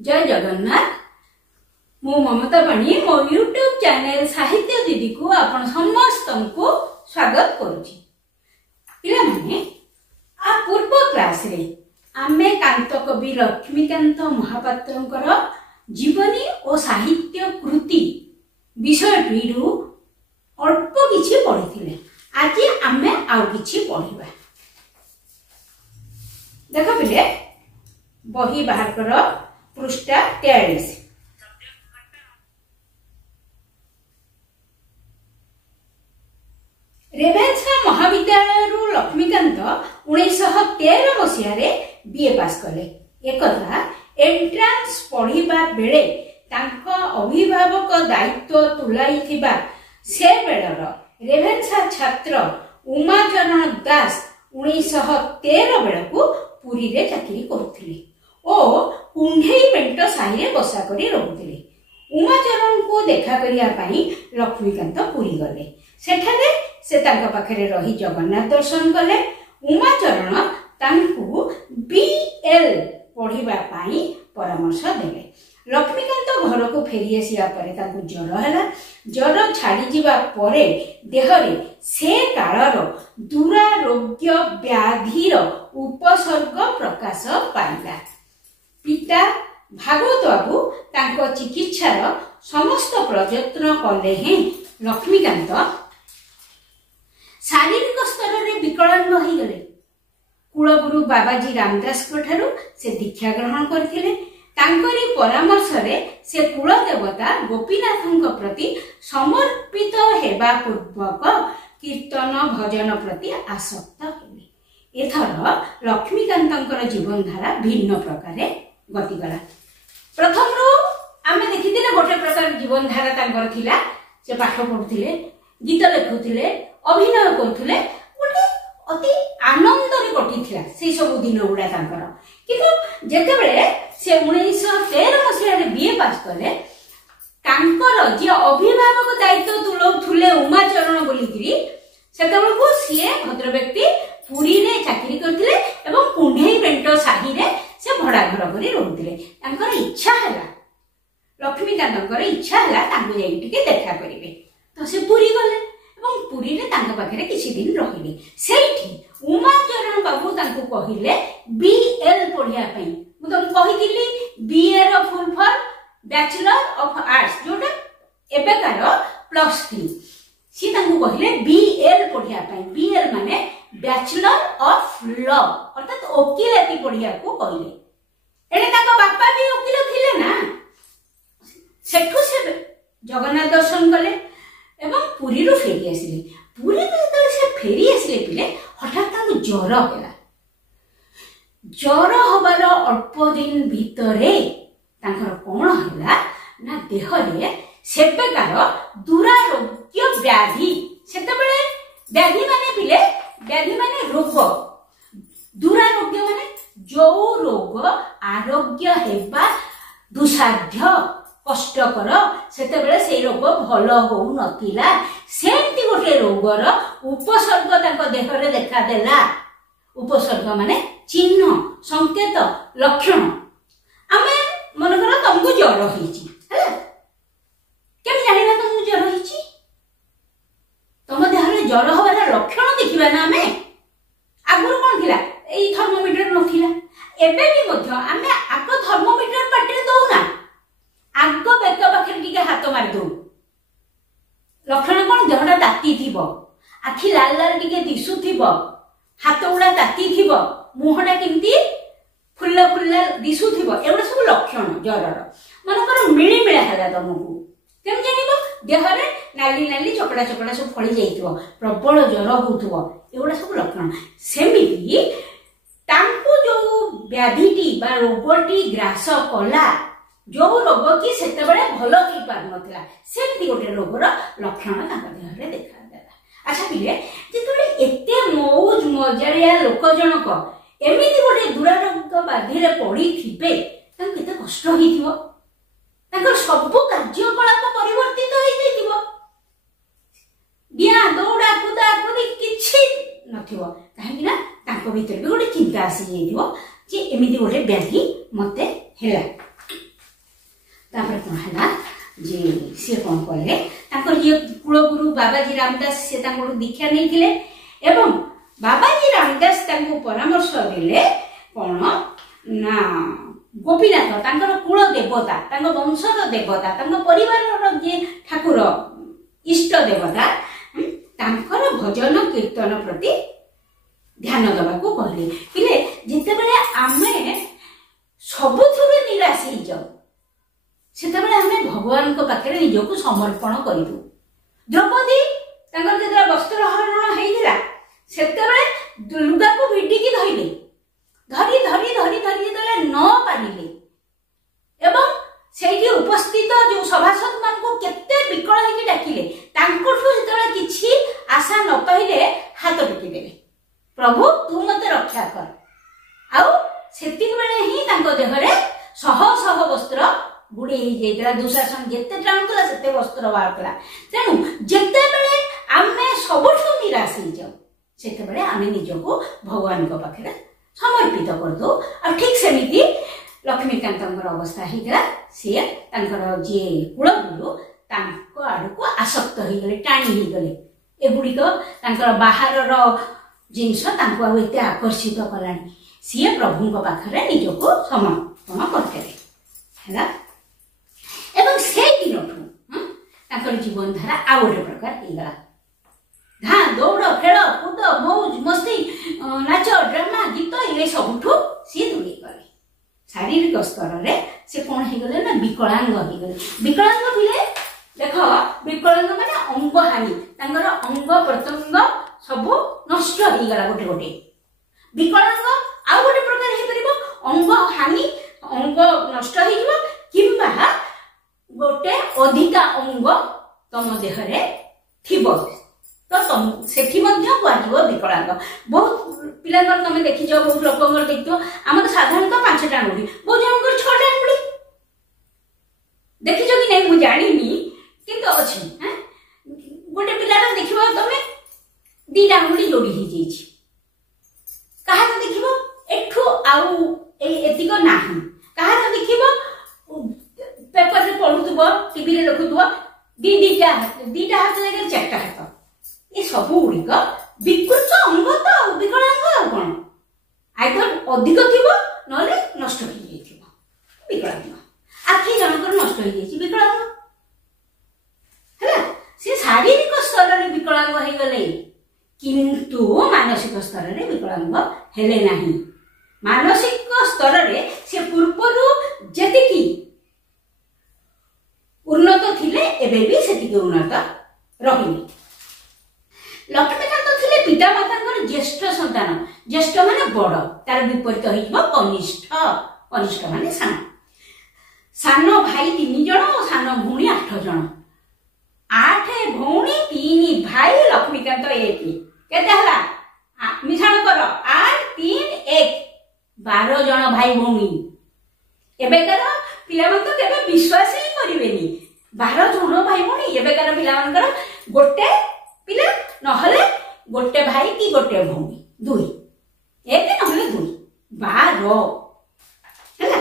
जय जगन्नाथ। मु ममता पाणी मो यूट्यूब चैनल साहित्य दीदी को आपण समस्त को स्वागत करुछि। पिला माने आ पूर्व क्लास रे आमे कांत कवि लक्ष्मीकांत महापात्रंकर जीवनी और साहित्य कृति विषय टीरू अल्प किछि पढिथिले। आज आमे आउ किछि पढिबा। देखो पिले बही बाहर कर पृष्ठा 43। रेभेन्सा महाविद्यालय लक्ष्मीकांत 1913 मसीह बीए पास कले। एकथा एंट्रांस पढ़िबा बेले तांको अभिभावक दायित्व तुलाई थिबा से बेलर रेभेन्सा छात्र उमाचरण दास 1913 बेलकू पुरी रे चाकरी करुथिले ओ कुंढेई पेंट साही रे बसा करी रहुथिले। उमाचरण को देखा करिया पई लक्ष्मीकांत पुरी गले। सेठारे से तांका पाखरे रही जगन्नाथ दर्शन कले। उमाचरण तांकू बीएल पढ़िबा पई परामर्श देले। लक्ष्मीकांत घर को फेरी आसिया परे तांकू ज्वर हैला। ज्वर छाड़ी जिबा परे देहरे से कालर दुरारोग्य व्याधिर उपसर्ग प्रकाश पाइला। पिता भागवत बाबू तांको चिकित्सार समस्त प्रयत्न कले हैं लक्ष्मीकांत शारीरिक स्तर में विकलांग हो गले। कुलगुरु बाबाजी रामदास ठारू से दीक्षा ग्रहण करथिले। तांकरी परामर्श रे से कुल देवता गोपीनाथଙ୍କ प्रति समर्पित हेबा पूर्वक कीर्तन भजन प्रति आसक्त हेले। एथर लक्ष्मीकांतଙ୍କର जीवन धारा भिन्न प्रकारे गति गला। प्रथम रो आमे देखिथिले गोटे प्रकार जीवन धारा तांकर थिला। से पाठ पढुथिले, गीत लेखुथिले, अभिनय करुथिले। गोटे अति आनंद रे कटिथिला से सब दिन गुडा तांकर। किंतु जेतेबेले से 1913 मसीह रे बीए पास कले तांकर जे अभिभावक दायित्व तुलौथुले उमाचरण बोलिकरी सेतेबेलको सिए भद्र व्यक्ति पुरी रे चाकरी करथिले एवं कुंढेई पेंट साही रे से भड़ा घर करी रहुथिले। तांकर इच्छा हला लक्ष्मीकांतकर इच्छा हला तांको जाई टिके देखा करिवे। तो से पुरी गले एवं पुरी रे तांका पाखरे किछि दिन रहिले। सेठी उमाचरण बाबू तांको कहिले बीएल पढिया पई। मु तुम कहिदिली बीए रो full form bachelor of arts जोटा एबेकार +3 सी तांको कहिले बीएल पढिया पई। बीएल माने बैचलर ऑफ लॉ अर्थात वकीलाती पढिया को कहिले। एने तांको बापा भी वकील थिले ना। सेठू से जगन्नाथ दर्शन कले एवं पुरी रो फेरी आसिले। पुरी रो से फेरी आसिले पिले हठात तांको ज्वर होला। ज्वर हबार अल्प दिन भितरे तांकर कोन होला ना देह रे सेबेकार दुरारोग्य व्याधि। सेतेबेले व्याधि माने पिले व्याधि माने रोग। दुरारोग्य माने जो रोग आरोग्य हेबा दुसाध्य कष्टकर सेतेबेले से रोग भल हो नथिला। सेमती गोटे रोगर उपसर्ग तांको देह रे देखा देला। उपसर्ग माने चिन्ह संकेत लक्षण। आमे मन कर तुमको ज्वर होईची हैला केम जानिना तुमको ज्वर होईची। तुम देह रे ज्वर होबार लक्षण देखिबा ना। आमे आगुर कोन थिला एई थर्मोमीटर नथिला। एबे भी मध्य आमे आगो थर्मोमीटर पाटे दउ ना। आगो बेक पाखे टिके हाथ मार दउ। लक्षण कोन देहटा ताती थिबो, आखि लाल लाल टिके दिसु थिबो, हाथ उडा ताती थिबो, मुहटा केमती फुल्ला फुल्ला दिसु थिबो। एवडा सब लक्षण ज्वरर। मन कर मिली मिला हला तुमको केम जानिबो देह रे नाली नाली चकड़ा चकड़ा सब फळी जाइथिबो, प्रबल ज्वर होउथबो। एवडा सब लक्षण। सेमिति तांको जो व्याधिटी बा रोगटी ग्रास कला जो रोग की सेतेबेले भल होई पार नथला सेमती गोटे रोगर लक्षण तांका देह रे देखा देला। अच्छा पिले जेतेबेले एते मौज मजारिया लोक जनक एमिति गोटे दुरारोग्य व्याधि रे पड़ी थिबे तांका केते कष्ट होइथिबो। तांकर सब कार्यकलाप परिवर्तित होई जाइथिबो। बिया दौड़ा कुदा कुदी किछि नथिबो। काहेकि ना तांको भीतर भी गोटे चिंता आसी जाइथिबो जे एमिति गोटे व्याधि मते हेला। तापर कौन है जे सी कौन कले ये कुलगुरु बाबाजी रामदास से दीक्षा नहीं थिले एवं बाबाजी रामदास परामर्श देले कौन ना गोपीनाथ तांकर कुल देवता वंशर देवता परिवार जे ठाकुर इष्ट देवता तांकर भजन कीर्तन प्रति ध्यान दबा को कहले पिले जिते बेले आमे सबुथुर निराश हो जाऊ सेतेबेले आमे भगवान को पाखे निजको समर्पण करू। द्रौपदी तांकर जेतरा वस्त्र हरण हेइला सेतेबेले लुगा को भिडिकी धइले धरी धरी धरी धरी जेतले न पारिले एवं सेठी उपस्थित जो सभासद मान को केते विकल हेकि डाकिले तांकोठु जेतले किछि आशा न पाइले हाथ टेकी देले प्रभु तू मते रक्षा कर आउ सेतिक बेले ही तांको देहरे शह शह वस्त्र बुड़ी ही जेतला दुशासन जेते टाणुतला सेते वस्त्र बारतला तेनु जेते बेले आमे सबठु निराश हो जाऊ सेते बेले आमे निजको भगवान को पाखरे समर्पित कर दो आ ठीक सेमिति लक्ष्मीकांतंकर अवस्था हिगला से तांकर जे कुलगुरु तांको आडको आसक्त हो गले टाणी हो गले एगुडी को तांकर बाहरर जिनस तांको आ एते आकर्षित कलानी सी प्रभु को पाखरे निजको समर्पण करते हैला एवं से दिनठु तांकर जीवन धारा आ गोटे प्रकार हेगला धा दौड़ खेल कूद मौज मस्ती नाच ड्रामा गीत ये सबुठु सी दूरी गले शारीरिक स्तर रे से कौन हो गले ना विकलांग हो गले विकलांग पिले देख विकलांग माने अंग हानि तांकर अंग प्रत्यंग सब नष्ट हो गला गोटे गोटे विकलांग आ गोटे प्रकार हे परिबो अंग हानि अंग नष्ट हो जिवो किंबा गोटे अधिका अंग तम देहरे थिबो तो तुम सेठी मध्य कुआजिबो विकलांग बहुत पिलांगर तमे देखिजो बहुत लोकंगर देखियो हमर साधारणतः 5टा आंगुली बहुत जनकर 6टा आंगुली देखिजो कि नै मु जानिनी किंतु अछि हैं गोटे पिलार देखिबो तमे 2टा आंगुली जोड़ी ही जेछि कहार देखिबो एठु आउ एतिको नाही कहार देखिबो पेपर रे पढुथबो टीवी रे देखुथबो 2टा हाथ लगे 4टा हाथ ये सब गुड़िक विकृत अंग तो विकलांग कौन आइदर अधिक थी ना नष्ट हो विकलांग आखि जनकर नष्ट हो विकलांग है सी शारीरिक स्तर में विकलांग हो गले किंतु मानसिक स्तर में विकलांग हेले नहीं मानसिक स्तर में से पूर्वरु जेतिकी उन्नत थिले एबे भी सेतिकी उन्नत रहिनी लक्ष्मीकांत थिले पिता मातांकर ज्येष्ठ संतान ज्येष्ठ माने बड़ तार विपरीत होइबो कनिष्ठ कनिष्ठ माने सान सान भाई 3 जण और सान भौणी 8 जण 8 भौणी 3 भाई लक्ष्मीकांत 1 केते हला मिठाण कर 8 3 1 12 जण भाई भौणी एबे कर पिला मन तो केबे विश्वास ही करिवेनी 12 जण भाई भौणी एबे कर पिला मनकर गोटे पिला नहले गोटे भाई की गोटे भौणी 2 एक नहले 2 12 हैला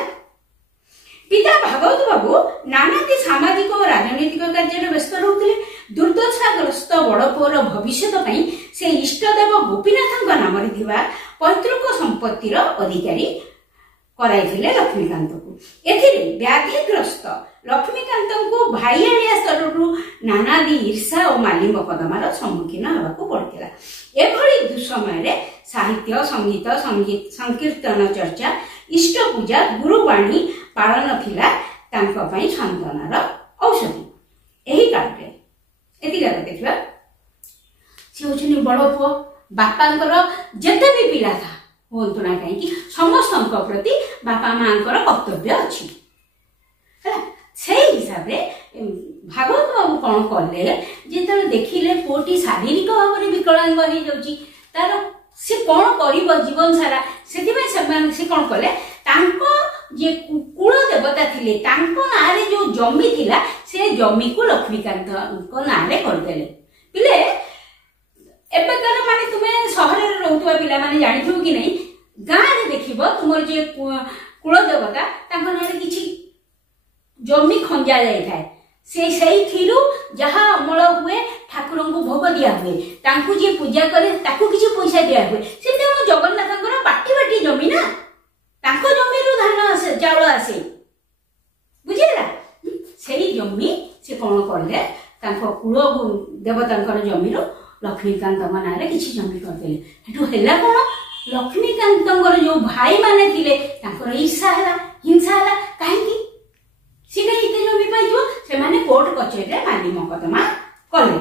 पिता भागवत बाबू नानाटी सामाजिक और राजनीतिक कार्य व्यस्त रहते दुर्दशाग्रस्त बड़ पुअर भविष्य से इष्टदेव गोपीनाथ नाम पैतृक संपत्तिर अधिकारी कराइथिले लक्ष्मीकांत को एथिरे व्याधिग्रस्त लक्ष्मीकांत को भाईआलिया स्तर नानादी ईर्षा और मालिंग कदमार सम्मुखीन होगा पड़ता एभली दुसमय साहित्य संगीत संकीर्तन चर्चा इष्ट पूजा गुरुवाणी पालन थिला तांको पई संतानर औषधि एही काटे एतिका देखिबा से होछनी बड़ पुओ बापांकर जते भी पिला था होंतु ना कहीं कि समस्त प्रति बापा मांकर कर्तव्य अच्छी से हिसाब से भागवत बाबू कौन कले जो देखिले पुओटी शारीरिक भाव में विकलांग हो जाउची तार से कौन करिवो जीवन सारा से कौन कले तांको जे कुल देवता थिले तांको नारे जो जमी थिला से जमी को लक्ष्मीकांत को नारे कर देले पिले एबे कर माने तुमे शहर रे रहउतवा पिला माने जानिथु कि नहीं गां रे देखिबो तुमर जे कुल देवता तांको नारे किछि जमी खंजा जाए से सही जहाँ अमल हुए ठाकुर को भोग दिया हुए तांकु जी पूजा करे ताकू किसी पैसा दिया हुए से जगन्नाथ बाटी बाटी जमी ना तांको जमी रु धान आसे चाउल आसे बुझेला से जमी से कौन करले कुल देवता जमी लक्ष्मीकांत ना किसी जमी करदे हेला कौन लक्ष्मीकांत जो भाई माने थिले ईर्षा है हिंसा है कहीं जमी पाई से कोर्ट कचेरी मानी मकदमा कले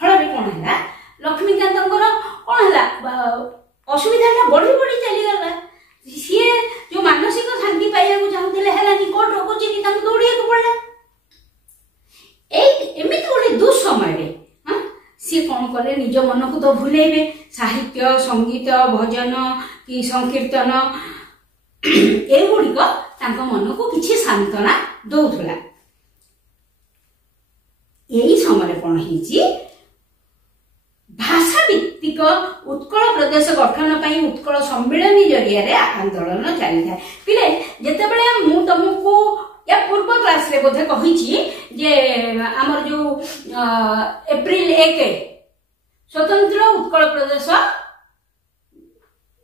फल कौन है लक्ष्मीकांत कौन है असुविधा बढ़ी बढ़ी चलीगला सी जो मानसिक शांति पाइबा चाहूले है कोर्ट कचेरी दौड़ा पड़ा एमती गोटे दुस्समय सी कौन कले निज मन को तो भूलेबे साहित्य संगीत भजन कि संकीर्तन एगुड़िक मन को किसी सांत्वना दौला यही समय कौन है भाषा भित्तिक उत्कल प्रदेश गठन पर उत्कल सम्मिलन जरिया आंदोलन चली था पिले जितेबाला मु तुमको या पूर्व क्लास रे बोधे कही जे आमर जो एप्रिल 1 स्वतंत्र उत्कल प्रदेश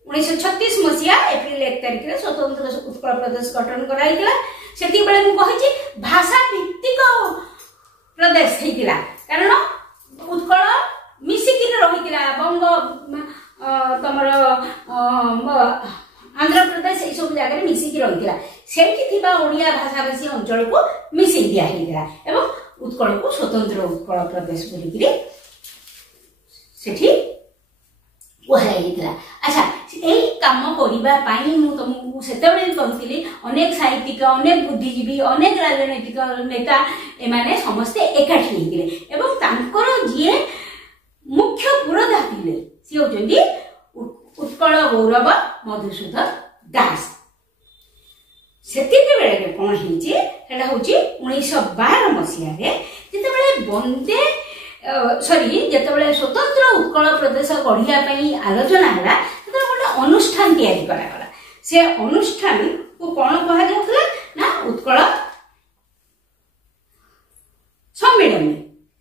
1936 मसीहा एप्रिल 1 तारिख रे स्वतंत्र उत्कल प्रदेश गठन कराइला सेति बेले मु कहि भाषा भित्तिक प्रदेश हेतिला कारण उत्कल मिसिकिन रहितिला बंग तमर आंध्र प्रदेश ये सब जगह मिसिकी रही से ओडिया भाषाभाषी अंचल को मिसई दिया एवं उत्कल को स्वतंत्र उत्कल प्रदेश बोलिकी अच्छा यही कम करने तुमको से कहती अनेक साहित्यिक अनेक बुद्धिजीवी अनेक राजनैतिक नेता एमाने समस्ते एकाठी होते जी मुख्य पुरोधा थे सी होती उत्कल गौरव मधुसूदन दास से कौन है 1912 मसीह बंदे सॉरी जिते स्वतंत्र उत्कल प्रदेश गढ़ियापी आलोचना है गोटे अनुष्ठान या से अनुष्ठान को कौन कहुला ना उत्कल सम्मेलन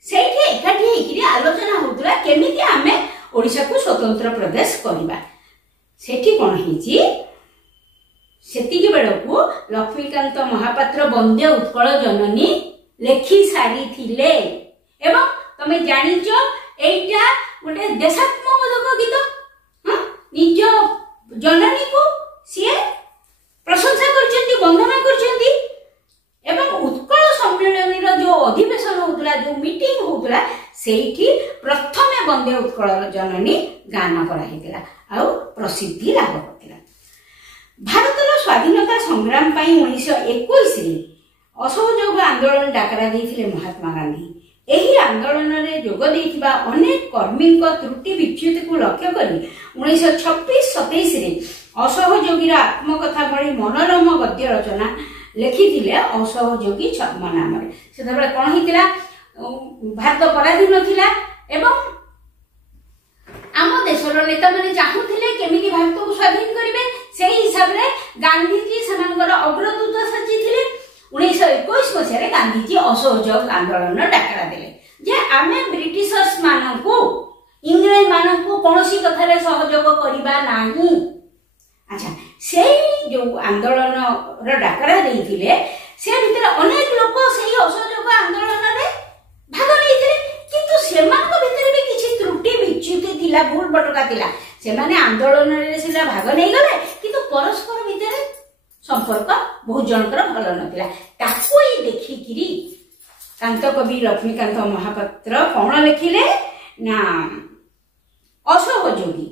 से एकाठी आलोचना होता केमिति आमे ओडिशा को स्वतंत्र प्रदेश करवा सेठी कौन सेतिकी बेलू लक्ष्मीकांत महापात्र वंदे उत्कल जननी लेखि सारी थिले एवं तमे जानिच एटा गोटे देशात्मक गीत निज जननी को सी प्रशंसा करछंती वंदना करछंती एवं उत्कल सम्मेलन जो अधिवेशन होतला जो मीटिंग होतला सेठी प्रथमे वंदे उत्कल जननी गान कराइला आ प्रसिद्धि लाभ करथिला भारतर स्वाधीनता संग्राम 1921 असहयोग आंदोलन डाकरा देथिले महात्मा गांधी एही आंदोलन रे जोग देथिबा अनेक कर्मी त्रुटि विच्युति को लक्ष्य करी 1926-27 रे असहयोगी आत्मकथा भली मनोरम गद्य रचना लिखिथिले असहयोगी छद्म नाम से कौन होता भारत पराधीन थिला एवं आम देशर नेता मैंने चाहूले केमिति भारत को स्वाधीन करेंगे से हिसाब से गांधीजी से अग्रदूत साजिले 1921 मसीह गांधीजी असहयोग आंदोलन डाकरा देले जे आमे ब्रिटिशर्स मानकू इंग्रेज मानकू कौनसी कथारे सहयोग करबा नाही। अच्छा से जो आंदोलन डाकरा देइथिले से भितर अनेक लोक से असहयोग आंदोलन रे भाग लेइथिले किंतु सेमान को भितर भी किछि त्रुटि विच्युति थिला भूल बटका थिला सेमाने आंदोलन रे सिला भाग नै गले किंतु परस्पर भितर संपर्क बहुत जनकर भल नथिला ताको ही देखिकिरी कांत कवि लक्ष्मीकांत महापात्र कौन लिखिले ना असहयोगी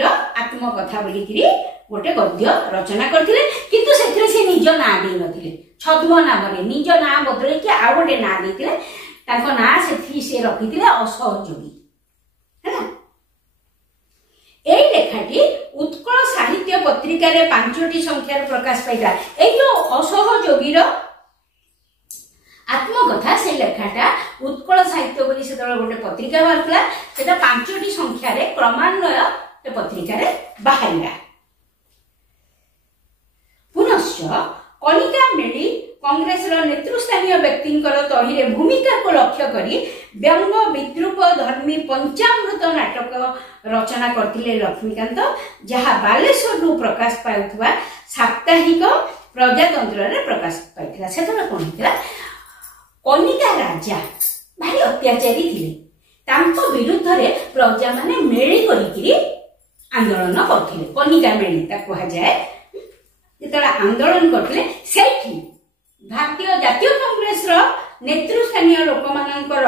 आत्मकथा बोलिकी गोटे गद्य रचना करथिले किंतु सेथिरे से निज ना दे नथिले छद्म नाम निज ना बदले कि आ गोटे ना देथिले ताको ना सेथि से रखिथिले असहयोगी है एई लेखाटी उत्कल साहित्य पत्रिका रे 5टी संख्यार प्रकाश पाइला एई जो असहयोगी आत्मकथा से लेखाटा उत्कल साहित्य बोली से गोटे पत्रिका बाहरला सेटा 5टी संख्या रे क्रमान्वय पत्रिका रे बाहरला पुनश्च कनिका मेली कांग्रेस नेतृस्थानीय व्यक्ति तही भूमिका को लक्ष्य करी व्यंग विद्रूप धर्मी पंचामृत नाटक रचना करथिले लक्ष्मीकांत, जहा बालेश्वर प्रकाश पाउथुवा साप्ताहिक प्रजातंत्र रे प्रकाश पाइथिला। सेतबे कोन हितला, कनिका राजा भारी अत्याचारी थिले, तांको विरुद्ध रे प्रजा माने मेली करिकरी आंदोलन करथिले। कनिका मेली ता कहा जाय। जेतला आंदोलन करथिले सेठी भारतीय जातीय कांग्रेस नेतृस्थानीय लोक मानकर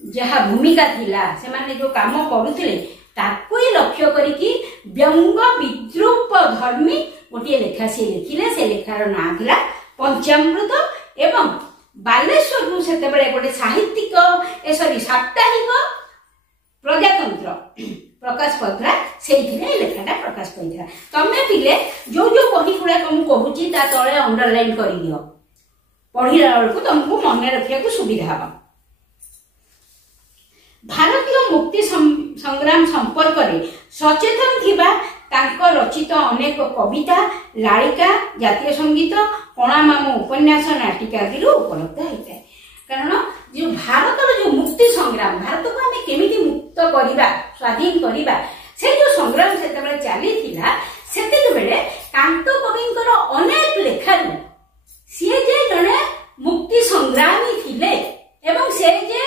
जहा भूमिका थिला, से माने जो काम करुथिले ताको लक्ष्य करिकी व्यंग विद्रूप धर्मी गोटे लेखा से लिखिले। से लेखार ना थिला पंचामृत एवं बालेश्वर सेतेबेले गोटे साहित्यिक साप्ताहिक प्रजातंत्र प्रकाश पाइला, से लेखाटा प्रकाश पाइला। तमे पिले जो जो बही गुड़ा तुम कहूची ता तले अंडरलाइन कर दियो, पढ़िला बेलू तुमको मन रखा सुविधा हम। भारतीय मुक्ति संग्राम संपर्क में सचेतन थिबा तांको रचित अनेक कविता, लालिका, जातीय संगीत, कणा मामू उपन्यास, नाटिका आदि उपलब्ध होता है। कारण जो भारत जो मुक्ति संग्राम, भारत को आम केमिति मुक्त करवा, स्वाधीन करवा, से जो संग्राम से चली सेतेबेले कांत कविंकर अनेक लेखार सी जे जड़े मुक्ति संग्रामी थिले एवं से जे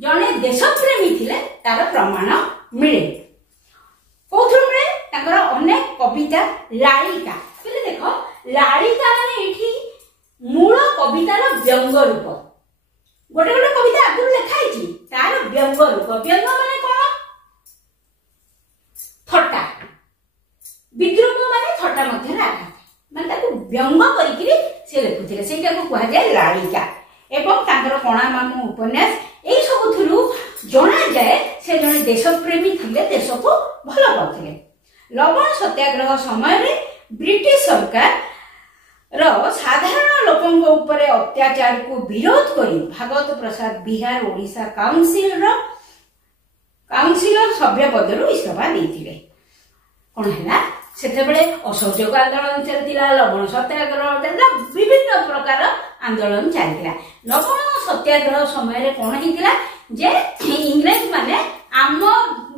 जड़े देशप्रेमी थिले तार प्रमाण मिले। कौथुर मिले तांकर अनेक कविता, लालिका बोले देख लालिका माने एठी मूल कवितार व्यंग रूप। गोटे गोटे कविता आगुर लिखाई तार व्यंग रूप। व्यंग माने कौन? थट्टा। विद्रूप माने थट्टा मध्य आघात, माने ताको व्यंग करिकरी से लिखुथिले, सेटा को कहा जाय लालिका। एवं तांकर कणा मामू उपन्यास एई सब थुरु जणा जाय से जणे देशप्रेमी थिले, देश को भल पाउथिले। लवण सत्याग्रह समय रे ब्रिटिश सरकार साधारण लोकंक ऊपर अत्याचार को विरोध करी भागवत प्रसाद बिहार ओडिशा काउंसिलर सभ्य पदरु इस्तीफा देथिले। कोन हैला सेतेबेले असहयोग आंदोलन चलतिला, लवण सत्याग्रह चलतिला, विभिन्न प्रकार आंदोलन चलतिला। लवण सत्याग्रह समय रे कोन हितिला जे इंग्रज माने आम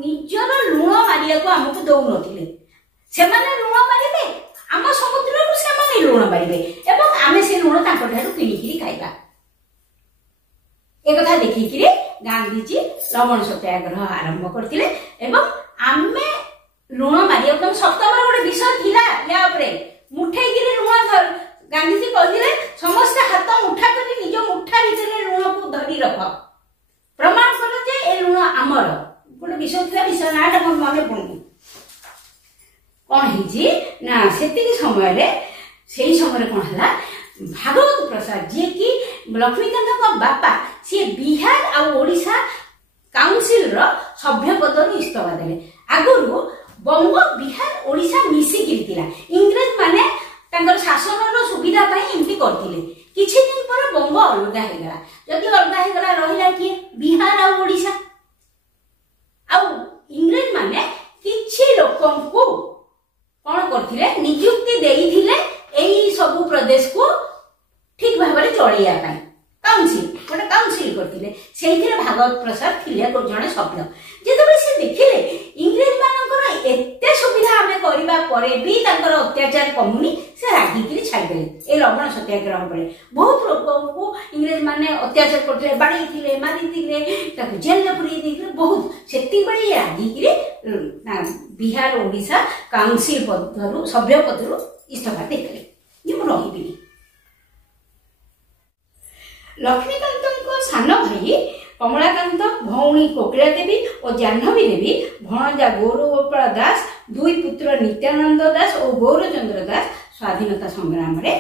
निजर लुण मारिया को हमकु दउ नथिले, से माने लुण मारिबे आम समुद्र रु, से माने लुण मारिबे एवं आमे से लुण तांको ठारु किनिकिरी खाइबा। ए कथा देखिकिरी गांधीजी लवण सत्याग्रह आरंभ करथिले एवं आमे लुण मारिया को सप्तमर गोटे विषय थिला या उपरे मुठे गिरी लुण धर गांधीजी कहथिले समस्त हाथ मुठा करी निज मुठा भितरे लुण को धरी रख, प्रमाण कर जे ए लुण आमर। गोटे विषय थिला, विषय नाटा मन मने पड़ुनी कौन हिजी ना सेति समय रे सेही समय कौन हला भागवत प्रसाद जे कि लक्ष्मीकांत का बापा सी बिहार आ ओडिशा काउंसिल रो सभ्य पदरु इस्तीफा देले। आगुरु बंग बिहार ओडिशा मिसी गिरतिला, इंग्रज माने तांकर शासन रो सुविधा पई एमती करथिले। किछि दिन पर बंग अलगा हे गला, जदि अलगा हे गला रहिला कि बिहार आ ओडिशा आ इंग्रज माने किछि लोकन को कौन करथिले नियुक्ति देइथिले एई सब प्रदेश को ठीक भाबरे चलिया पई। काउंसिल गोटे काउंसिल करथिले, सेहिथिरे भागवत प्रसाद थिले जणे सभ्य। जेतबे से देखिले इंग्रज मानकर एते सुविधा हमें करबा परे भी तांकर अत्याचार कमुनी, से रागिकिरी छाड़िदेले। ए लवण सत्याग्रह बेले बहुत लोक को इंग्रज माने अत्याचार करथिले, बाड़ीथिले, मारिथिले, ताको जेल में पुरी दिथिले बहुत। सेति बेले रागिकिरी बिहार ओडिशा काउंसिल पदरु सभ्य पदरु इस्तीफा देथिले जे मु रहिबिनी। लक्ष्मीकांत सान भाई कमलाकांत, भौणी कोकिला देवी और जाह्नवी देवी, भणजा गौरगोपाल दास, दुई पुत्र नित्यानंद दास और गौरचंद्र दास स्वाधीनता संग्राम रे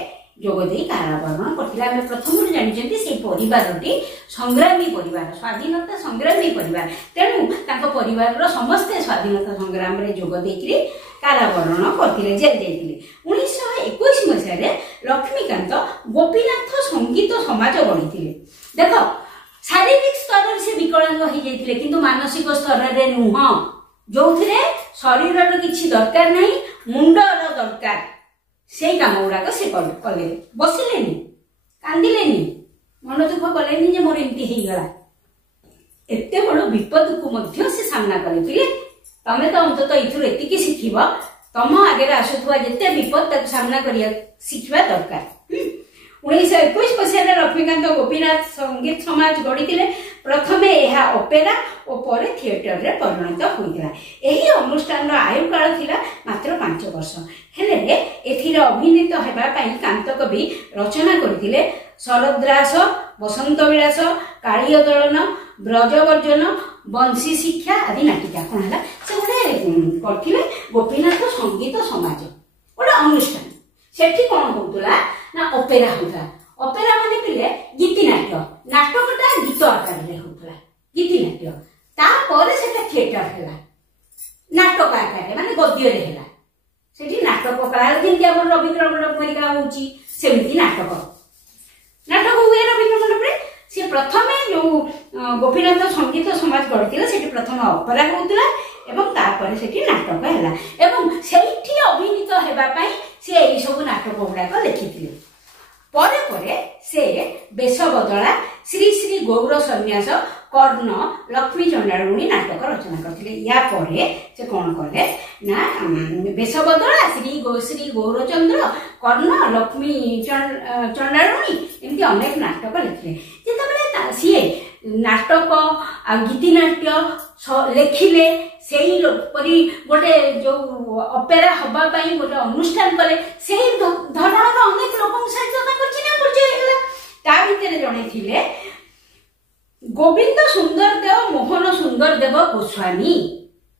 जोगदे कारावरण करथिला। आमे प्रथम जानिछन्ती से परिवारटी संग्रामी परिवार, स्वाधीनता संग्रामी परिवार, तेणु तांको परिवार रो समस्त स्वाधीनता संग्राम रे जोग देकिरि कारावरण करथिले, जेल जाइथिले। 1921 मसिया रे लक्ष्मीकांत गोपीनाथ संगीत समाज गढ़िथिले। देखो शारीरिक स्तर से विकलांग हो जाइथिले किंतु मानसिक स्तर रे नुह, जो शरीर किछि दरकार नहीं, मुंडर दरकार, से काम गुड़ाक से कले बसिलेनी कांदिलेनी मन दुख कलेनी जे मोर एमती हो गला एते बड़ विपद को मध्य से सामना कले पिले तमे तो अंतत इथुर एतिकी शिखिबा तम आगे आसुवा जिते विपद तक सामना करिया शिखिबा दरकार 1921 मसीह लक्ष्मीकांत गोपीनाथ संगीत समाज गढ़ी प्रथमे यह ओपेरा और पर थिएटर रे परिणत होइतिला। एही अनुष्ठान आयु काल थिला मात्र 5 वर्ष हेले एथिरे अभिनीत हेबा पई कांत कवि रचना करथिले शरद्रास बसंत विलास कालिय दलन ब्रजवर्जन बंशी शिक्षा आदि नाटिका कोन हला से गोटे करथिले गोपीनाथ संगीत समाज गोटे अनुष्ठान सेठी कोन होतुला ना ओपेरा होता ओपेरा माने पिले गीति नाट्य नाटकटा गीत आकार रे होतला गीति नाट्य ता परे सेटा थिएटर हला नाटक आकार माने गद्य रे हला सेठी नाटक कला दिन के हमर रविंद्र मंडप परिका होची सेमिति नाटक हुए रविंद्र मंडप रे से प्रथमे जो गोपीनाथ संगीत समाज गढ़िथिला सेठी प्रथम ओपेरा होतला एवं तापर सेठी नाटक हला एवं सेठी अभिनीत हेबा पई से एई सब नाटक गुड़ाक लिखिथिले परे परे से बेश बदला श्री श्री गौर सन्यास कर्ण लक्ष्मी चंडालुणी नाटक रचना करथिले या परे से कोन कले ना बेश बदला श्री गौरचंद्र कर्ण लक्ष्मी चंडालुणी एमती अनेक नाटक लिखिले जेतबेले सीए नाटक आ गीति नाट्य लिखिले सेही परी गोटे जो ओपेरा हबा पई गोटे अनुष्ठान कले सेही धरणर अनेक लोक सहित ताकर चिन्हा परिचय होला ता भितरे जणे थिले गोविंद सुंदर देव मोहन सुंदर देव गोस्वामी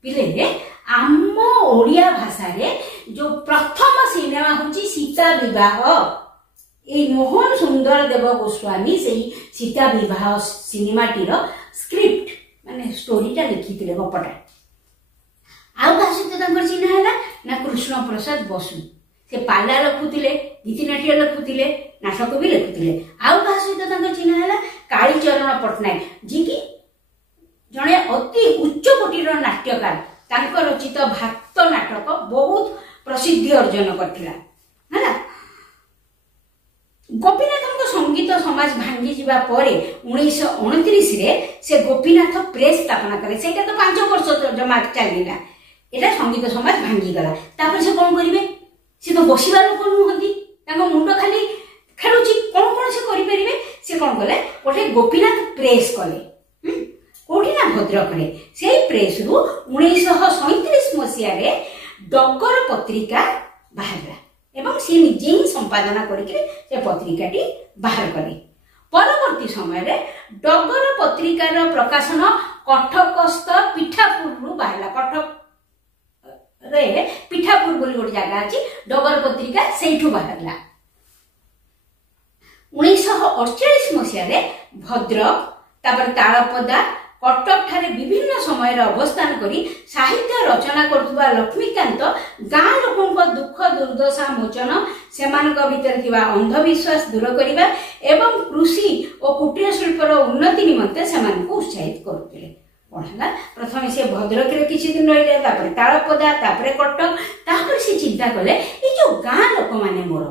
पिले आम ओडिया भाषा रे जो प्रथम सिनेमा होची सीता विवाह ए मोहन सुंदर देव गोस्वामी सेही सीता विवाह सिनेमाटीर स्क्रिप्ट माने स्टोरीटा लिखिथिले गपटा आउ का सहित तांकर चिन्हा हला ना कृष्ण प्रसाद बसु से पाला लिखुथिले गीति नाट्य लिखुथिले नाटक भी लिखुथिले आउ का सहित तांकर चिन्हा हला कालीचरण पटनायक जी की जणे अति उच्च कोटीर नाट्यकार तांकर रचित भात नाटक बहुत प्रसिद्धि अर्जन करथिला हला गोपीनाथ संगीत समाज भांगी जीवा परे 1929 रे से गोपीनाथ प्रेस स्थापना करे सेटा तो 5 वर्ष जमा चलिला एटा संगीत समाज भांगी गला तापर से कोन करिवे से तो बसिबा लोक नुहंती तांको मुंडो खाली खेलुची कोन कोन से करि परिवे से कोन कले ओठे गोपीनाथ प्रेस कले कोठी ना भद्रक रे सेही प्रेस रु 1937 मसिया रे डगर पत्रिका बाहरला एवं सी निजे ही संपादना करके से पत्रिकाटी बाहर करे परवर्ती समय रे डगर पत्रिकार प्रकाशन कटकस्थ पीठापुर रु बाहरला कटक रे पीठापुर बोली गोटे जगह अछि डगर पत्रिका सेठु बाहरला 1948 मसिया रे भद्रक तापर तालपदा कटक ठारे विभिन्न समय अवस्थान करी साहित्य रचना करथुबा लक्ष्मीकांत गाँ लोकंक दुख दुर्दशा मोचन सेमानक भितर थिबा अंधविश्वास दूर करिबा एवं कृषि और कुटीर शिल्पर उन्नति निमंते सेमानक उत्साहित करथिले कोनला प्रथम से भद्रक रे किछि दिन रहिले तापर तालपदा तापर कटक तापर से चिंता कले ए जो गाँ लोक माने मोर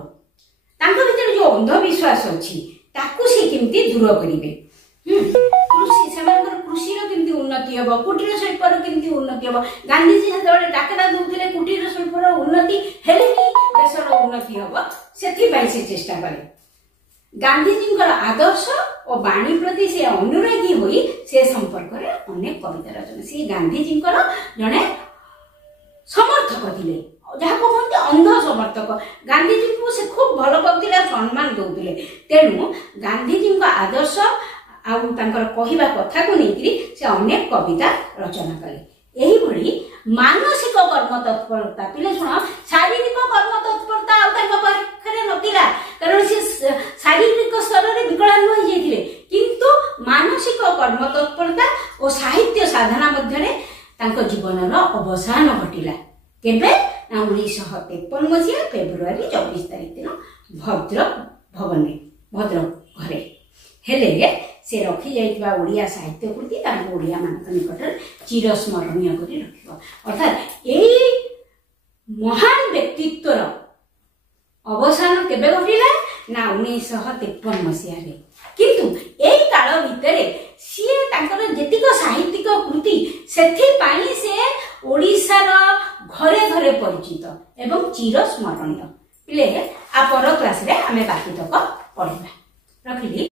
तांको भितर जो अंधविश्वास अछि ताकू से केमती दूर करिवे कृषि सेमानकर कृषि रो केमती उन्नति हेबो कुटीर शिल्पर केमती उन्नति हेबो गांधीजी हेतबेले डाकरा दउथिले कुटीर शिल्पर उन्नति हेले कि देशर उन्नति हेबो सेथि पई से चेष्टा करे गांधीजींकर आदर्श और वाणी प्रति से अनुरागी होई से संपर्क रे अनेक कविता रचना से गांधीजींकर जने समर्थक थिले जहा को कहते अंध समर्थक गांधीजी को से खूब भलो पाउथिले सम्मान दउथिले तेनु गांधीजी का आदर्श आउ तांकर कहिबा कथा को नेकरी से अनेक कविता रचना कले एही भली मानसिक कर्म तत्परता पिले सुनो शारीरिक कर्म तत्परता आउ तांका पाखरे नतिला कारण से शारीरिक स्तर रे विकलांग होई जेथिले किंतु मानसिक कर्म तत्परता और साहित्य साधना मध्य रे तांको जीवनर अवसान घटिला केबे 1953 मसिया फेब्रुआरी 24 तारिख दिन भद्रक भवन भद्रक घरे हेले से रखी जाइतिबा ओडिया साहित्य कृति तांको ओडिया मानक निकटर चिरस्मरणीय करी रखिबो अर्थात एई महान व्यक्तित्वर अवसान केबे घटिला ना 1953 मसीह किंतु एई काल भितरे सी तांकर जेतिक साहित्यिक कृति सेथि पाई से ओडिसा रो घरे घरे परिचित एवं चिर स्मरणीय पिले आ पर क्लास रे हमें बाकी तक पढ़िबा रखिली।